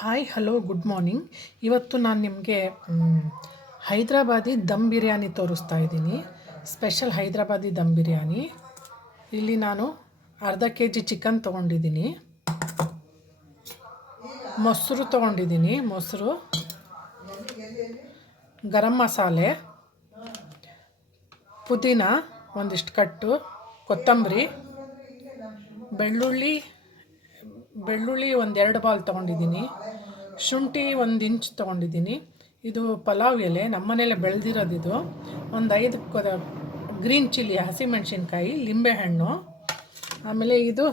Hi hello good morning. ಇವತ್ತು ನಾನು ನಿಮಗೆ ಹೈದ್ರಾಬಾದಿ ದಮ್ ಬಿರಿಯಾನಿ ತೋರಿಸ್ತಾ ಇದ್ದೀನಿ. ಸ್ಪೆಷಲ್ ಹೈದ್ರಾಬಾದಿ ದಮ್ ಬಿರಿಯಾನಿ. ಇಲ್ಲಿ ನಾನು ಅರ್ಧ kg ಚಿಕನ್ ತೊಗೊಂಡಿದ್ದೀನಿ, ಮೊಸರು ತೊಗೊಂಡಿದ್ದೀನಿ, ಮೊಸರು, ಗರಂ ಮಸಾಲೆ, ಪುದೀನ ಒಂದಿಷ್ಟು ಕಟ್ಟು, ಕೊತ್ತಂಬರಿ, ಬೆಳ್ಳುಳ್ಳಿ ಒಂದೆರಡು ಬಾಲ್ ತೊಗೊಂಡಿದ್ದೀನಿ, ಶುಂಠಿ 1 ಇಂಚ್ ತೊಗೊಂಡಿದ್ದೀನಿ. ಇದು ಪಲಾವ್ ಎಲೆ ನಮ್ಮನೇಲೆ ಬೆಳೆದಿರೋದಿದು. ಒಂದು 5 ಗ್ರೀನ್ ಚಿಲ್ಲಿ, ಹಸಿಮೆಣಸಿನ್ಕಾಯಿ, ಲಿಂಬೆಹಣ್ಣು, ಆಮೇಲೆ ಇದು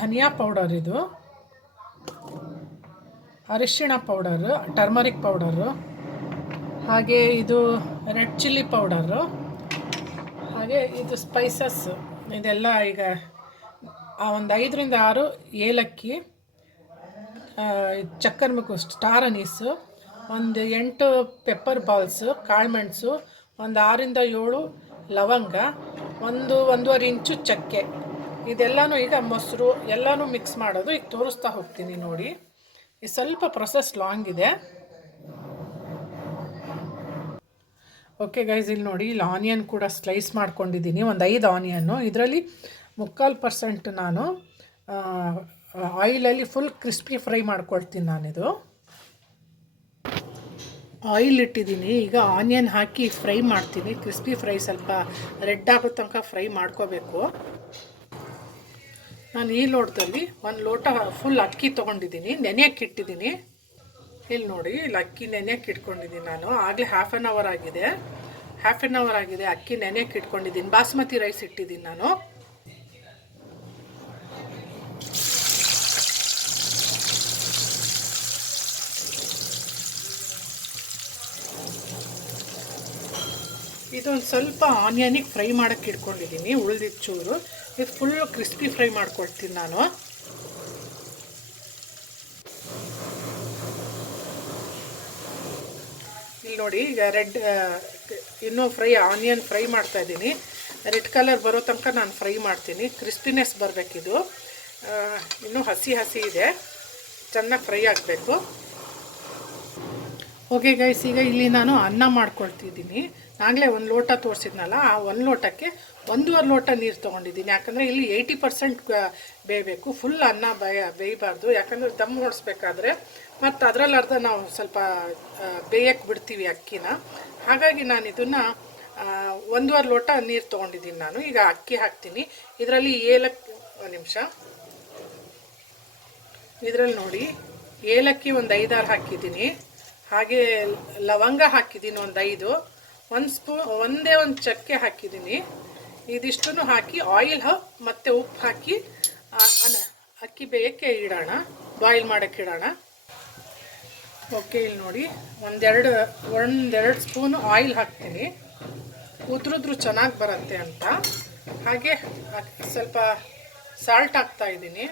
ಧನಿಯಾ ಪೌಡರ್, ಇದು ಅರಿಶಿಣ ಪೌಡರು, ಟರ್ಮರಿಕ್ ಪೌಡರು, ಹಾಗೆ ಇದು ರೆಡ್ ಚಿಲ್ಲಿ ಪೌಡರು, ಹಾಗೆ ಇದು ಸ್ಪೈಸಸ್ ಇದೆಲ್ಲ. ಈಗ ಒಂದು 5ರಿಂದ 6 ಏಲಕ್ಕಿ, ಚಕ್ಕರ್ ಮುಕ್ಕು, ಸ್ಟಾರ್ ಅನೀಸು, ಒಂದು 8 ಪೆಪ್ಪರ್ ಬಾಲ್ಸು, ಕಾಳುಮೆಣಸು, ಒಂದು 6ರಿಂದ 7 ಲವಂಗ, 1-1.5 ಇಂಚು ಚಕ್ಕೆ. ಇದೆಲ್ಲನೂ ಈಗ ಮೊಸರು ಎಲ್ಲನೂ ಮಿಕ್ಸ್ ಮಾಡೋದು. ಈಗ ತೋರಿಸ್ತಾ ಹೋಗ್ತೀನಿ ನೋಡಿ. ಇದು ಸ್ವಲ್ಪ ಪ್ರೊಸೆಸ್ ಲಾಂಗ್ ಇದೆ. ಓಕೆ ಗೈಸ್, ಇಲ್ಲಿ ನೋಡಿ, ಇಲ್ಲಿ ಆನಿಯನ್ ಕೂಡ ಸ್ಲೈಸ್ ಮಾಡ್ಕೊಂಡಿದ್ದೀನಿ, ಒಂದು 5 ಆನಿಯನ್ನು. ಇದರಲ್ಲಿ 3/4% ನಾನು ಆಯಿಲಲ್ಲಿ ಫುಲ್ ಕ್ರಿಸ್ಪಿ ಫ್ರೈ ಮಾಡ್ಕೊಳ್ತೀನಿ. ನಾನಿದು ಆಯಿಲ್ ಇಟ್ಟಿದ್ದೀನಿ. ಈಗ ಆನಿಯನ್ ಹಾಕಿ ಫ್ರೈ ಮಾಡ್ತೀನಿ. ಕ್ರಿಸ್ಪಿ ಫ್ರೈ, ಸ್ವಲ್ಪ ರೆಡ್ ಆಗೋ ತನಕ ಫ್ರೈ ಮಾಡ್ಕೋಬೇಕು. ನಾನು ಈ ಲೋಟದಲ್ಲಿ 1 ಲೋಟ ಫುಲ್ ಅಕ್ಕಿ ತೊಗೊಂಡಿದ್ದೀನಿ, ನೆನೆಯಕ್ಕೆ ಇಟ್ಟಿದ್ದೀನಿ. ಇಲ್ಲಿ ನೋಡಿ, ಇಲ್ಲಿ ಅಕ್ಕಿ ನೆನೆಯಕ್ಕೆ ಇಟ್ಕೊಂಡಿದ್ದೀನಿ ನಾನು. ಆಗಲೇ ಹಾಫ್ ಆನ್ ಅವರ್ ಆಗಿದೆ ಅಕ್ಕಿ ನೆನೆಯಕ್ಕೆ ಇಟ್ಕೊಂಡಿದ್ದೀನಿ. ಬಾಸ್ಮತಿ ರೈಸ್ ಇಟ್ಟಿದ್ದೀನಿ ನಾನು. ಇದೊಂದು ಸ್ವಲ್ಪ ಆನಿಯನಿಗೆ ಫ್ರೈ ಮಾಡೋಕ್ಕೆ ಇಟ್ಕೊಂಡಿದ್ದೀನಿ, ಉಳಿದಿದ್ದು ಚೂರು. ಇದು ಫುಲ್ ಕ್ರಿಸ್ಪಿ ಫ್ರೈ ಮಾಡ್ಕೊಳ್ತೀನಿ ನಾನು. ಇಲ್ಲಿ ನೋಡಿ, ಈಗ ಇನ್ನೂ ಆನಿಯನ್ ಫ್ರೈ ಮಾಡ್ತಾ ಇದ್ದೀನಿ. ರೆಡ್ ಕಲರ್ ಬರೋ ತನಕ ನಾನು ಫ್ರೈ ಮಾಡ್ತೀನಿ. ಕ್ರಿಸ್ಪಿನೆಸ್ ಬರಬೇಕಿದು. ಇನ್ನೂ ಹಸಿ ಇದೆ, ಚೆನ್ನಾಗಿ ಫ್ರೈ ಆಗಬೇಕು. ಓಕೆ ಗೈಸ್, ಈಗ ಇಲ್ಲಿ ನಾನು ಅನ್ನ ಮಾಡ್ಕೊಳ್ತಿದ್ದೀನಿ. ಆಗಲೇ 1 ಲೋಟ ತೋರಿಸಿದ್ನಲ್ಲ, ಆ 1 ಲೋಟಕ್ಕೆ 1.5 ಲೋಟ ನೀರು ತೊಗೊಂಡಿದ್ದೀನಿ. ಯಾಕಂದರೆ ಇಲ್ಲಿ 80% ಬೇಯಬೇಕು, ಫುಲ್ ಅನ್ನ ಬೇಯಬಾರ್ದು. ಯಾಕಂದರೆ ದಮ್ ಹೊಡಿಸ್ಬೇಕಾದ್ರೆ ಮತ್ತು ಅದರಲ್ಲಿ ಅರ್ಧ ನಾವು ಸ್ವಲ್ಪ ಬೇಯಕ್ಕೆ ಬಿಡ್ತೀವಿ ಅಕ್ಕಿನ. ಹಾಗಾಗಿ ನಾನು ಇದನ್ನು 1.5 ಲೋಟ ನೀರು ತೊಗೊಂಡಿದ್ದೀನಿ ನಾನು. ಈಗ ಅಕ್ಕಿ ಹಾಕ್ತೀನಿ. ಇದರಲ್ಲಿ ಒಂದು ನಿಮಿಷ, ಇದರಲ್ಲಿ ನೋಡಿ, ಏಲಕ್ಕಿ ಒಂದು 5-6 ಹಾಕಿದ್ದೀನಿ. ಹಾಗೆ ಲವಂಗ ಹಾಕಿದ್ದೀನಿ ಒಂದು 5, ಒಂದೇ ಒಂದು ಚಕ್ಕೆ ಹಾಕಿದ್ದೀನಿ. ಇದಿಷ್ಟನ್ನು ಹಾಕಿ ಆಯಿಲ್ ಮತ್ತು ಉಪ್ಪು ಹಾಕಿ ಅಕ್ಕಿ ಬೇಯಕ್ಕೆ ಇಡೋಣ, ಬಾಯ್ಲ್ ಮಾಡೋಕ್ಕೆ ಇಡೋಣ. ಓಕೆ, ಇಲ್ಲಿ ನೋಡಿ, ಒಂದೆರಡು ಸ್ಪೂನು ಆಯಿಲ್ ಹಾಕ್ತೀನಿ, ಉದ್ರಿದ್ರು ಚೆನ್ನಾಗಿ ಬರುತ್ತೆ ಅಂತ. ಹಾಗೆ ಸ್ವಲ್ಪ ಸಾಲ್ಟ್ ಹಾಕ್ತಾ ಇದ್ದೀನಿ.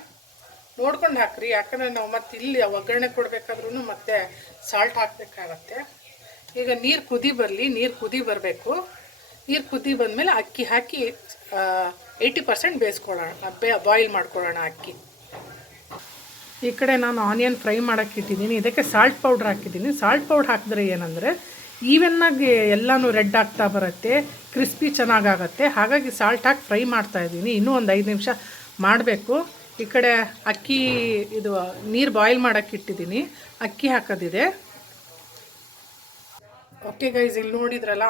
ನೋಡ್ಕೊಂಡು ಹಾಕ್ರಿ, ಯಾಕಂದರೆ ನಾವು ಮತ್ತೆ ಇಲ್ಲಿ ಒಗ್ಗರಣೆ ಕೊಡಬೇಕಾದ್ರೂ ಮತ್ತೆ ಸಾಲ್ಟ್ ಹಾಕಬೇಕಾಗತ್ತೆ. ಈಗ ನೀರು ಕುದಿ ಬರಬೇಕು. ನೀರು ಕುದಿ ಬಂದಮೇಲೆ ಅಕ್ಕಿ ಹಾಕಿ 80% ಬೇಯಿಸ್ಕೊಳ್ಳೋಣ, ಬಾಯ್ಲ್ ಮಾಡ್ಕೊಳ್ಳೋಣ ಅಕ್ಕಿ. ಈ ಕಡೆ ನಾನು ಆನಿಯನ್ ಫ್ರೈ ಮಾಡೋಕ್ಕೆ ಇಟ್ಟಿದ್ದೀನಿ. ಇದಕ್ಕೆ ಸಾಲ್ಟ್ ಪೌಡ್ರ್ ಹಾಕಿದ್ದೀನಿ. ಸಾಲ್ಟ್ ಪೌಡ್ರ್ ಹಾಕಿದ್ರೆ ಏನಂದರೆ ಈವೆನ್ನಾಗಿ ಎಲ್ಲನೂ ರೆಡ್ ಆಗ್ತಾ ಬರುತ್ತೆ, ಕ್ರಿಸ್ಪಿ ಚೆನ್ನಾಗಾಗತ್ತೆ. ಹಾಗಾಗಿ ಸಾಲ್ಟ್ ಹಾಕಿ ಫ್ರೈ ಮಾಡ್ತಾಯಿದ್ದೀನಿ. ಇನ್ನೂ ಒಂದು 5 ನಿಮಿಷ ಮಾಡಬೇಕು. ಈ ಕಡೆ ಅಕ್ಕಿ ಇದು ನೀರು ಬಾಯ್ಲ್ ಮಾಡೋಕ್ಕೆ ಇಟ್ಟಿದ್ದೀನಿ, ಅಕ್ಕಿ ಹಾಕೋದಿದೆ. ಓಕೆ ಗೈಸ್, ಇಲ್ಲಿ ನೋಡಿದ್ರಲ್ಲ,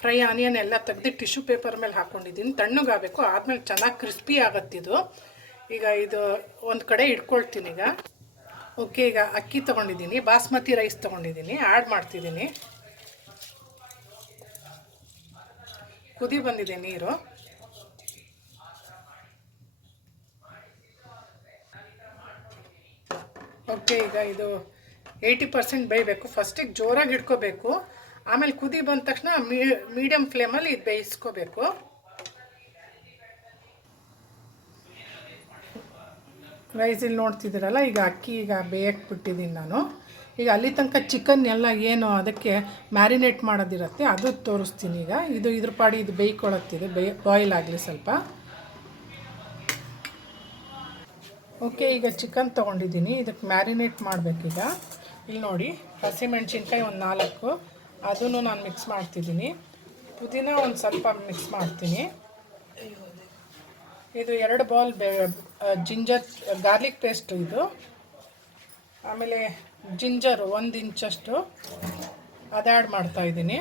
ಫ್ರೈ ಆನಿಯನ್ ಎಲ್ಲ ತೆಗೆದು ಟಿಶ್ಯೂ ಪೇಪರ್ ಮೇಲೆ ಹಾಕ್ಕೊಂಡಿದ್ದೀನಿ. ತಣ್ಣಗಾಗಬೇಕು, ಆದಮೇಲೆ ಚೆನ್ನಾಗಿ ಕ್ರಿಸ್ಪಿ ಆಗುತ್ತಿದು. ಈಗ ಇದು ಒಂದು ಕಡೆ ಇಟ್ಕೊಳ್ತೀನಿ ಈಗ. ಓಕೆ, ಈಗ ಅಕ್ಕಿ ತೊಗೊಂಡಿದ್ದೀನಿ, ಬಾಸ್ಮತಿ ರೈಸ್ ತೊಗೊಂಡಿದ್ದೀನಿ, ಆ್ಯಡ್ ಮಾಡ್ತಿದ್ದೀನಿ. ಕುದಿ ಬಂದಿದೆ ನೀರು. ಓಕೆ, ಈಗ ಇದು 80% ಬೇಯಬೇಕು. ಫಸ್ಟಿಗೆ ಜೋರಾಗಿ ಇಟ್ಕೋಬೇಕು, ಆಮೇಲೆ ಕುದಿ ಬಂದ ತಕ್ಷಣ ಮೀಡಿಯಮ್ ಫ್ಲೇಮಲ್ಲಿ ಇದು ಬೇಯಿಸ್ಕೋಬೇಕು. ರೈಸ್ ಇಲ್ಲಿ ನೋಡ್ತಿದ್ದೀರಲ್ಲ, ಈಗ ಅಕ್ಕಿ ಬೇಯಕ್ಕೆ ಬಿಟ್ಟಿದ್ದೀನಿ ನಾನು. ಈಗ ಅಲ್ಲಿ ತನಕ ಚಿಕನ್ ಎಲ್ಲ ಏನು ಅದಕ್ಕೆ ಮ್ಯಾರಿನೇಟ್ ಮಾಡೋದಿರುತ್ತೆ ಅದು ತೋರಿಸ್ತೀನಿ ಈಗ. ಇದ್ರ ಪಾಡಿ ಇದು ಬೇಯ್ಕೊಳ್ಳುತ್ತಿದೆ, ಬಾಯ್ಲ್ ಆಗಲಿ ಸ್ವಲ್ಪ. ಓಕೆ, ಈಗ ಚಿಕನ್ ತೊಗೊಂಡಿದ್ದೀನಿ. ಇದಕ್ಕೆ ಮ್ಯಾರಿನೇಟ್ ಮಾಡಬೇಕೀಗ. ಇಲ್ಲಿ ನೋಡಿ, ಹಸಿಮೆಣ್ಸಿನ್ಕಾಯಿ ಒಂದು 4, ಅದನ್ನು ನಾನು ಮಿಕ್ಸ್ ಮಾಡ್ತಿದ್ದೀನಿ. ಪುದೀನ ಒಂದು ಸ್ವಲ್ಪ ಮಿಕ್ಸ್ ಮಾಡ್ತೀನಿ. ಇದು 2 ಬೌಲ್ ಜಿಂಜರ್ ಗಾರ್ಲಿಕ್ ಪೇಸ್ಟು ಇದು. ಆಮೇಲೆ ಜಿಂಜರು 1 ಇಂಚಷ್ಟು ಅದು ಆ್ಯಡ್ ಮಾಡ್ತಾಯಿದ್ದೀನಿ.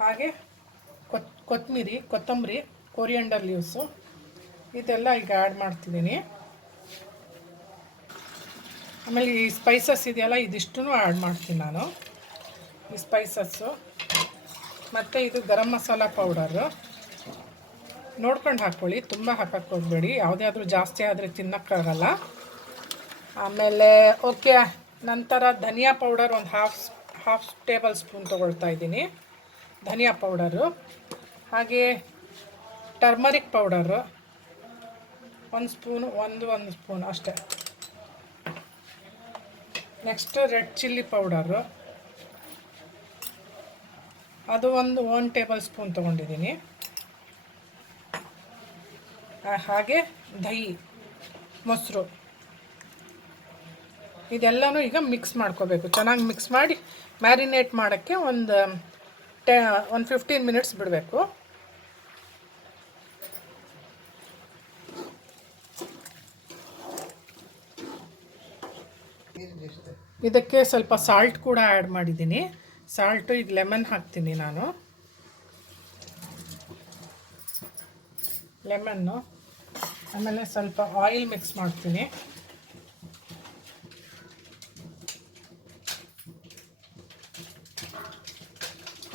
ಹಾಗೆ ಕೊತ್ತಂಬರಿ, ಕೊರಿಯಂಡರ್ ಲೀವ್ಸು ಇದೆಲ್ಲ ಈಗ ಆ್ಯಡ್ ಮಾಡ್ತಿದ್ದೀನಿ. ಆಮೇಲೆ ಈ ಸ್ಪೈಸಸ್ ಇದೆಯಲ್ಲ, ಇದಿಷ್ಟೂ ಆ್ಯಡ್ ಮಾಡ್ತೀನಿ ನಾನು. ಈ ಸ್ಪೈಸಸ್ಸು ಮತ್ತು ಇದು ಗರಂ ಮಸಾಲ ಪೌಡರು ನೋಡ್ಕೊಂಡು ಹಾಕ್ಕೊಳ್ಳಿ, ತುಂಬ ಹಾಕಕ್ಕೆ ಹೋಗಬೇಡಿ. ಯಾವುದೇ ಜಾಸ್ತಿ ಆದರೆ ತಿನ್ನೋಕ್ಕಾಗಲ್ಲ. ಆಮೇಲೆ ಓಕೆ, ನಂತರ ಧನಿಯಾ ಪೌಡರ್ ಒಂದು ಹಾಫ್ ಟೇಬಲ್ ಸ್ಪೂನ್ ತೊಗೊಳ್ತಾ ಇದ್ದೀನಿ, ಧನಿಯಾ ಪೌಡರು. ಹಾಗೆ ಟರ್ಮರಿಕ್ ಪೌಡರು 1 ಸ್ಪೂನು, ಒಂದು ಸ್ಪೂನ್ ಅಷ್ಟೇ. ನೆಕ್ಸ್ಟ್ ರೆಡ್ ಚಿಲ್ಲಿ ಪೌಡರು, ಅದು 1 ಟೇಬಲ್ ಸ್ಪೂನ್ ತೊಗೊಂಡಿದ್ದೀನಿ. ಹಾಗೆ ದಹಿ, ಮೊಸರು ಇದೆಲ್ಲನೂ ಈಗ ಮಿಕ್ಸ್ ಮಾಡ್ಕೋಬೇಕು. ಚೆನ್ನಾಗಿ ಮಿಕ್ಸ್ ಮಾಡಿ ಮ್ಯಾರಿನೇಟ್ ಮಾಡೋಕ್ಕೆ ಒಂದು 15 ಮಿನಿಟ್ಸ್ ಬಿಡಬೇಕು. ಇದಕ್ಕೆ ಸ್ವಲ್ಪ ಸಾಲ್ಟ್ ಕೂಡ ಆ್ಯಡ್ ಮಾಡಿದ್ದೀನಿ. ಸಾಲ್ಟು ಈಗ ಲೆಮನ್ ಹಾಕ್ತೀನಿ ನಾನು. ಲೆಮನ್ನು, ಆಮೇಲೆ ಸ್ವಲ್ಪ ಆಯಿಲ್ ಮಿಕ್ಸ್ ಮಾಡ್ತೀನಿ.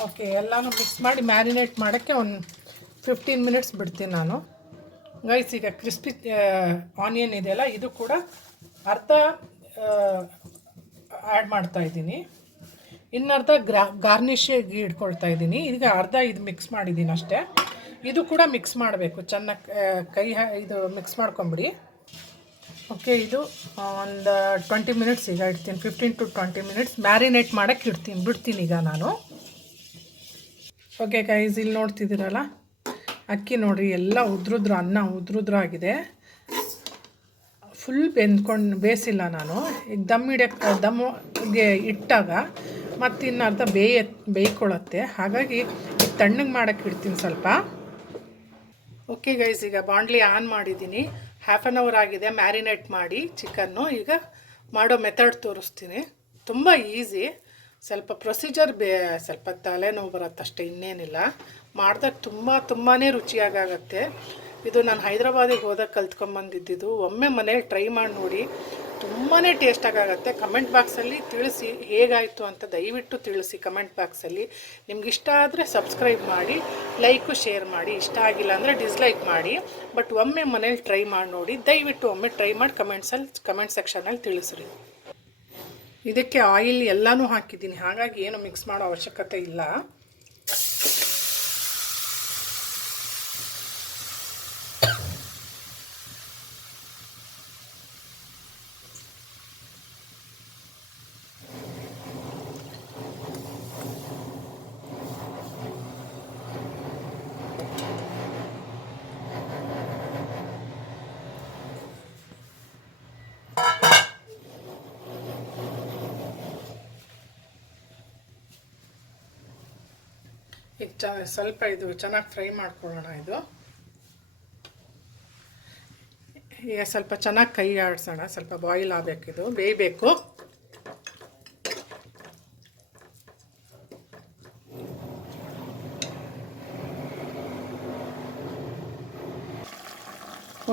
ಓಕೆ, ಎಲ್ಲನೂ ಮಿಕ್ಸ್ ಮಾಡಿ ಮ್ಯಾರಿನೇಟ್ ಮಾಡೋಕ್ಕೆ ಒಂದು 15 ಮಿನಿಟ್ಸ್ ಬಿಡ್ತೀನಿ ನಾನು. ಗೈಸ್, ಈಗ ಕ್ರಿಸ್ಪಿ ಆನಿಯನ್ ಇದೆಯಲ್ಲ, ಇದು ಕೂಡ ಅರ್ಧ ಆ್ಯಡ್ ಮಾಡ್ತಾಯಿದ್ದೀನಿ. ಇನ್ನರ್ಧ ಗಾರ್ನಿಷಿಗೆ ಇಟ್ಕೊಳ್ತಾ ಇದ್ದೀನಿ. ಈಗ ಅರ್ಧ ಇದು ಮಿಕ್ಸ್ ಮಾಡಿದ್ದೀನಿ ಅಷ್ಟೇ. ಇದು ಕೂಡ ಮಿಕ್ಸ್ ಮಾಡಬೇಕು ಚೆನ್ನಾಗಿ, ಇದು ಮಿಕ್ಸ್ ಮಾಡ್ಕೊಂಬಿಡಿ. ಓಕೆ, ಇದು ಒಂದು 20 ಮಿನಿಟ್ಸ್ ಈಗ ಇಡ್ತೀನಿ. 15 to 20 ಮಿನಿಟ್ಸ್ ಮ್ಯಾರಿನೇಟ್ ಮಾಡೋಕ್ಕೆ ಬಿಡ್ತೀನಿ ಈಗ ನಾನು. ಓಕೆ ಗೈಸ್, ಇಲ್ಲಿ ನೋಡ್ತಿದ್ದೀರಲ್ಲ, ಅಕ್ಕಿ ನೋಡಿರಿ ಎಲ್ಲ ಅನ್ನ ಉದ್ರುದ್ರು ಆಗಿದೆ. ಫುಲ್ ಬೇಯಿಸಿಲ್ಲ ನಾನು. ಈಗ ದಮ್ಮಿಗೆ ಇಟ್ಟಾಗ ಮತ್ತು ಇನ್ನರ್ಧ ಬೇಯ್ಕೊಳ್ಳುತ್ತೆ. ಹಾಗಾಗಿ ಈಗ ತಣ್ಣಗೆ ಮಾಡೋಕ್ಕೆ ಇಡ್ತೀನಿ ಸ್ವಲ್ಪ. ಓಕೆ ಗೈಸ್, ಈಗ ಬಾಣಲಿ ಆನ್ ಮಾಡಿದ್ದೀನಿ. ಹಾಫ್ ಆನ್ ಅವರ್ ಆಗಿದೆ ಮ್ಯಾರಿನೇಟ್ ಮಾಡಿ ಚಿಕನ್ನು. ಈಗ ಮಾಡೋ ಮೆಥಡ್ ತೋರಿಸ್ತೀನಿ. ತುಂಬ ಈಸಿ, ಸ್ವಲ್ಪ ಪ್ರೊಸೀಜರ್ ಸ್ವಲ್ಪ ತಲೆನೋವು ಬರುತ್ತಷ್ಟೇ, ಇನ್ನೇನಿಲ್ಲ. ಮಾಡಿದಾಗ ತುಂಬಾ ರುಚಿಯಾಗತ್ತೆ. ಇದು ನಾನು ಹೈದ್ರಾಬಾದಿಗೆ ಹೋದಾಗ ಕಲ್ತ್ಕೊಂಬಂದಿದ್ದು. ಒಮ್ಮೆ ಮನೇಲಿ ಟ್ರೈ ಮಾಡಿ ನೋಡಿ, ತುಂಬಾ ಟೇಸ್ಟಾಗತ್ತೆ. ಕಮೆಂಟ್ ಬಾಕ್ಸಲ್ಲಿ ತಿಳಿಸಿ ಹೇಗಾಯಿತು ಅಂತ ದಯವಿಟ್ಟು ತಿಳಿಸಿ ಕಮೆಂಟ್ ಬಾಕ್ಸಲ್ಲಿ. ನಿಮ್ಗೆ ಇಷ್ಟ ಆದರೆ ಸಬ್ಸ್ಕ್ರೈಬ್ ಮಾಡಿ, ಲೈಕು ಶೇರ್ ಮಾಡಿ. ಇಷ್ಟ ಆಗಿಲ್ಲ ಅಂದರೆ ಡಿಸ್ಲೈಕ್ ಮಾಡಿ. ಬಟ್ ಒಮ್ಮೆ ಮನೇಲಿ ಟ್ರೈ ಮಾಡಿ ನೋಡಿ, ದಯವಿಟ್ಟು ಒಮ್ಮೆ ಟ್ರೈ ಮಾಡಿ ಕಮೆಂಟ್ ಸೆಕ್ಷನಲ್ಲಿ ತಿಳಿಸ್ರಿ. ಇದಕ್ಕೆ ಆಯಿಲ್ ಎಲ್ಲನೂ ಹಾಕಿದ್ದೀನಿ, ಹಾಗಾಗಿ ಏನು ಮಿಕ್ಸ್ ಮಾಡೋ ಅವಶ್ಯಕತೆ ಇಲ್ಲ. ಈಗ ಸ್ವಲ್ಪ ಇದು ಚೆನ್ನಾಗಿ ಫ್ರೈ ಮಾಡ್ಕೊಳ್ಳೋಣ. ಇದು ಈಗ ಸ್ವಲ್ಪ ಚೆನ್ನಾಗಿ ಕೈ ಆಡಿಸೋಣ. ಸ್ವಲ್ಪ ಬಾಯ್ಲ್ ಆಗಬೇಕು, ಇದು ಬೇಯಬೇಕು.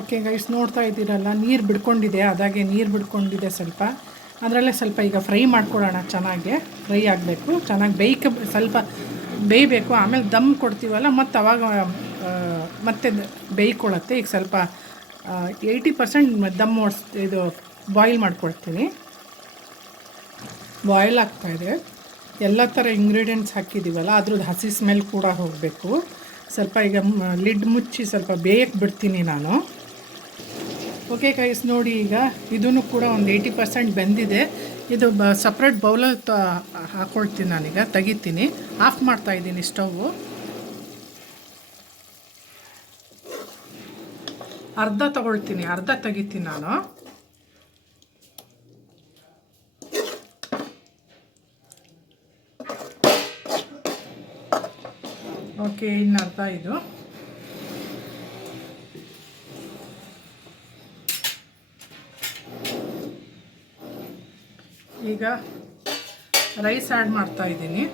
ಓಕೆ ಗೈಸ್, ನೋಡ್ತಾ ಇದ್ದೀರಲ್ಲ, ನೀರು ಬಿಡ್ಕೊಂಡಿದೆ. ಅದಾಗೆ ನೀರು ಬಿಡ್ಕೊಂಡಿದೆ ಸ್ವಲ್ಪ. ಅದರಲ್ಲೇ ಸ್ವಲ್ಪ ಈಗ ಫ್ರೈ ಮಾಡ್ಕೊಳ್ಳೋಣ. ಚೆನ್ನಾಗಿ ಫ್ರೈ ಆಗಬೇಕು, ಚೆನ್ನಾಗಿ ಸ್ವಲ್ಪ ಬೇಯಬೇಕು. ಆಮೇಲೆ ದಮ್ ಕೊಡ್ತೀವಲ್ಲ, ಮತ್ತು ಅವಾಗ ಮತ್ತೆ ಬೇಯ್ಕೊಳ್ಳುತ್ತೆ. ಈಗ ಸ್ವಲ್ಪ 80% ದಮ್ ಇದು ಬಾಯ್ಲ್ ಮಾಡ್ಕೊಳ್ತೀನಿ. ಬಾಯ್ಲ್ ಆಗ್ತಾಯಿದೆ. ಎಲ್ಲ ಥರ ಇಂಗ್ರೀಡಿಯೆಂಟ್ಸ್ ಹಾಕಿದ್ದೀವಲ್ಲ, ಅದ್ರದ್ದು ಹಸಿ ಸ್ಮೆಲ್ ಕೂಡ ಹೋಗಬೇಕು. ಸ್ವಲ್ಪ ಈಗ ಲಿಡ್ ಮುಚ್ಚಿ ಸ್ವಲ್ಪ ಬೇಯಕ್ಕೆ ಬಿಡ್ತೀನಿ ನಾನು. ಓಕೆ ಗೈಸ್, ನೋಡಿ ಈಗ ಇದೂ ಕೂಡ ಒಂದು 80% ಬೆಂದಿದೆ. ಇದು ಸಪ್ರೇಟ್ ಬೌಲಲ್ಲಿ ಹಾಕ್ಕೊಳ್ತೀನಿ ನಾನೀಗ, ತೆಗಿತೀನಿ. ಆಫ್ ಮಾಡ್ತಾಯಿದ್ದೀನಿ ಸ್ಟವ್ವು. ಅರ್ಧ ತಗೊಳ್ತೀನಿ, ಅರ್ಧ ತೆಗಿತೀನಿ ನಾನು. ಓಕೆ, ಇನ್ನು ಅರ್ಧ ಇದು. ಈಗ ರೈಸ್ ಆ್ಯಡ್ ಮಾಡ್ತಾ ಇದ್ದೀನಿ.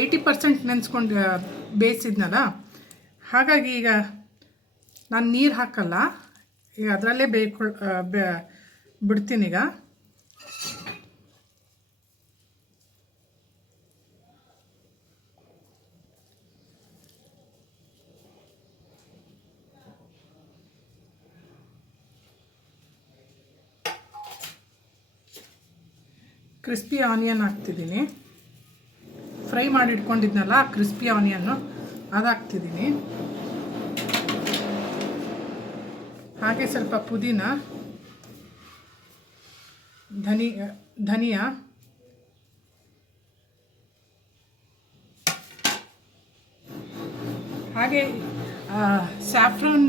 80% ನೆನೆಸ್ಕೊಂಡು ಬೇಯಿಸಿದ್ನಲ್ಲ, ಹಾಗಾಗಿ ಈಗ ನಾನು ನೀರು ಹಾಕಲ್ಲ, ಈಗ ಅದರಲ್ಲೇ ಬಿಡ್ತೀನಿ. ಈಗ ಕ್ರಿಸ್ಪಿ ಆನಿಯನ್ ಹಾಕ್ತಿದ್ದೀನಿ. ಫ್ರೈ ಮಾಡಿ ಇಟ್ಕೊಂಡಿದ್ನಲ್ಲ ಕ್ರಿಸ್ಪಿ ಆನಿಯನ್ನು, ಅದು ಹಾಕ್ತಿದ್ದೀನಿ. ಹಾಗೆ ಸ್ವಲ್ಪ ಪುದೀನ, ಧನಿಯಾ, ಹಾಗೆ ಸ್ಯಾಫ್ರಾನ್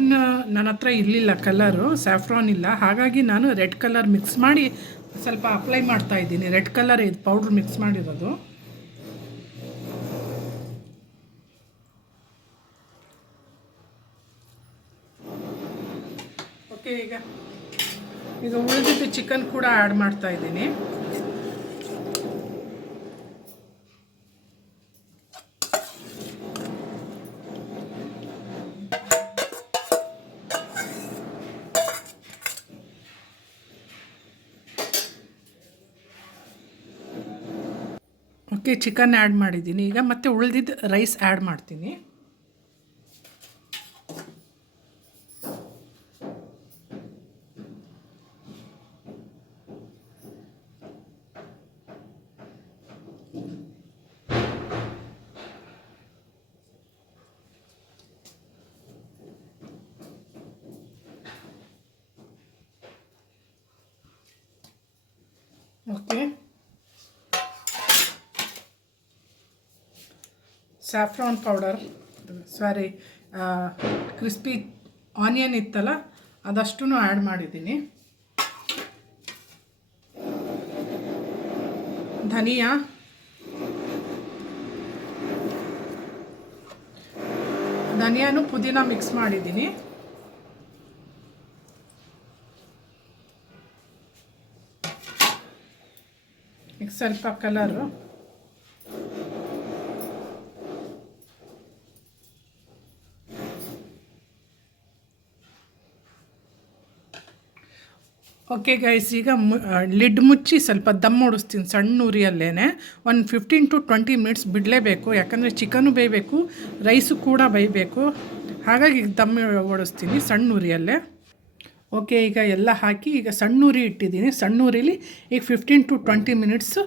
ನನ್ನ ಹತ್ರ ಇರಲಿಲ್ಲ, ಕಲರು ಸ್ಯಾಫ್ರಾನ್ ಇಲ್ಲ, ಹಾಗಾಗಿ ನಾನು ರೆಡ್ ಕಲರ್ ಮಿಕ್ಸ್ ಮಾಡಿ ಸ್ವಲ್ಪ ಅಪ್ಲೈ ಮಾಡ್ತಾ ಇದ್ದೀನಿ. ರೆಡ್ ಕಲರ್ ಇದು ಪೌಡ್ರ್ ಮಿಕ್ಸ್ ಮಾಡಿರೋದು. ಓಕೆ, ಈಗ ಉಳಿದಿದ್ದು ಚಿಕನ್ ಕೂಡ ಆ್ಯಡ್ ಮಾಡ್ತಾ ಇದ್ದೀನಿ. ಓಕೆ, ಚಿಕನ್ ಆ್ಯಡ್ ಮಾಡಿದ್ದೀನಿ. ಈಗ ಮತ್ತೆ ಉಳಿದಿದ್ದು ರೈಸ್ ಆ್ಯಡ್ ಮಾಡ್ತೀನಿ. Okay, saffron powder, crispy onion ಇತ್ತಲ್ಲ ಅದಷ್ಟು ಆ್ಯಡ್ ಮಾಡಿದ್ದೀನಿ. ಧನಿಯಾನು ಪುದೀನ ಮಿಕ್ಸ್ ಮಾಡಿದ್ದೀನಿ. ಈಗ ಸ್ವಲ್ಪ ಕಲರು, ಓಕೆ ಗೈಸ್, ಈಗ ಲಿಡ್ ಮುಚ್ಚಿ ಸ್ವಲ್ಪ ದಮ್ ಓಡಿಸ್ತೀನಿ ಸಣ್ಣ ಉರಿಯಲ್ಲೇ. ಒಂದು 15 to 20 ಮಿನಿಟ್ಸ್ ಬಿಡಲೇಬೇಕು, ಯಾಕಂದರೆ ಚಿಕನ್ನು ಬೇಯಬೇಕು, ರೈಸು ಕೂಡ ಬೇಯಬೇಕು. ಹಾಗಾಗಿ ದಮ್ ಓಡಿಸ್ತೀನಿ ಸಣ್ಣ ಉರಿಯಲ್ಲೇ. ಓಕೆ, ಈಗ ಎಲ್ಲ ಹಾಕಿ ಈಗ ಸಣ್ಣ ಉರಿ ಇಟ್ಟಿದ್ದೀನಿ. ಸಣ್ಣ ಉರಿಲಿ ಈಗ 15 to 20 ಮಿನಿಟ್ಸು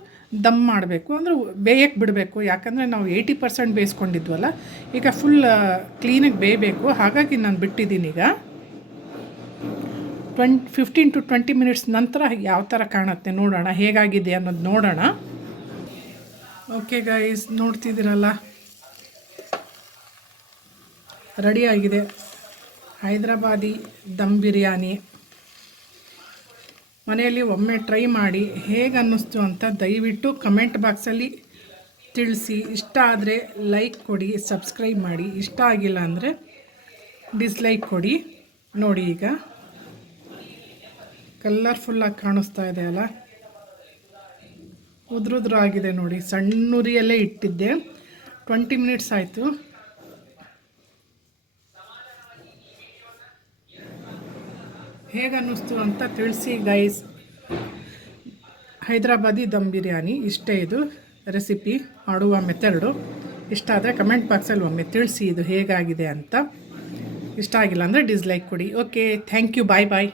ದಮ್ ಮಾಡಬೇಕು, ಅಂದರೆ ಬೇಯಕ್ಕೆ ಬಿಡಬೇಕು. ಯಾಕಂದರೆ ನಾವು 80% ಬೇಯಿಸ್ಕೊಂಡಿದ್ವಲ್ಲ, ಈಗ ಫುಲ್ ಕ್ಲೀನಾಗಿ ಬೇಯಬೇಕು. ಹಾಗಾಗಿ ನಾನು ಬಿಟ್ಟಿದ್ದೀನಿ. ಈಗ 15 to 20 ಮಿನಿಟ್ಸ್ ನಂತರ ಯಾವ ಥರ ಕಾಣುತ್ತೆ ನೋಡೋಣ, ಹೇಗಾಗಿದೆ ಅನ್ನೋದು ನೋಡೋಣ. ಓಕೆ ಗೈಸ್, ನೋಡ್ತಿದ್ದೀರಲ್ಲ, ರೆಡಿಯಾಗಿದೆ ಹೈದ್ರಾಬಾದಿ ದಮ್ ಬಿರಿಯಾನಿ. ಮನೆಯಲ್ಲಿ ಒಮ್ಮೆ ಟ್ರೈ ಮಾಡಿ ಹೇಗೆ ಅನ್ನಿಸ್ತು ಅಂತ ದಯವಿಟ್ಟು ಕಮೆಂಟ್ ಬಾಕ್ಸಲ್ಲಿ ತಿಳಿಸಿ. ಇಷ್ಟ ಆದರೆ ಲೈಕ್ ಕೊಡಿ, ಸಬ್ಸ್ಕ್ರೈಬ್ ಮಾಡಿ. ಇಷ್ಟ ಆಗಿಲ್ಲ ಅಂದರೆ ಡಿಸ್ಲೈಕ್ ಕೊಡಿ. ನೋಡಿ, ಈಗ ಕಲರ್ಫುಲ್ಲಾಗಿ ಕಾಣಿಸ್ತಾ ಇದೆ ಅಲ್ಲ, ಉದುರುದ್ರು ಆಗಿದೆ ನೋಡಿ. ಸಣ್ಣ ಉರಿಯಲ್ಲೇ ಇಟ್ಟಿದ್ದೆ, 20 ಮಿನಿಟ್ಸ್ ಆಯಿತು. ಹೇಗೆ ಅನ್ನಿಸ್ತು ಅಂತ ತಿಳಿಸಿ ಗೈಸ್. ಹೈದ್ರಾಬಾದಿ ದಮ್ ಬಿರಿಯಾನಿ ಇಷ್ಟೇ, ಇದು ರೆಸಿಪಿ ಮಾಡುವ ಮೆಥಡು. ಇಷ್ಟ ಆದರೆ ಕಮೆಂಟ್ ಬಾಕ್ಸಲ್ಲಿ ಒಮ್ಮೆ ತಿಳಿಸಿ ಇದು ಹೇಗಾಗಿದೆ ಅಂತ. ಇಷ್ಟ ಆಗಿಲ್ಲ ಅಂದರೆ ಡಿಸ್ಲೈಕ್ ಕೊಡಿ. Okay, thank you, bye bye.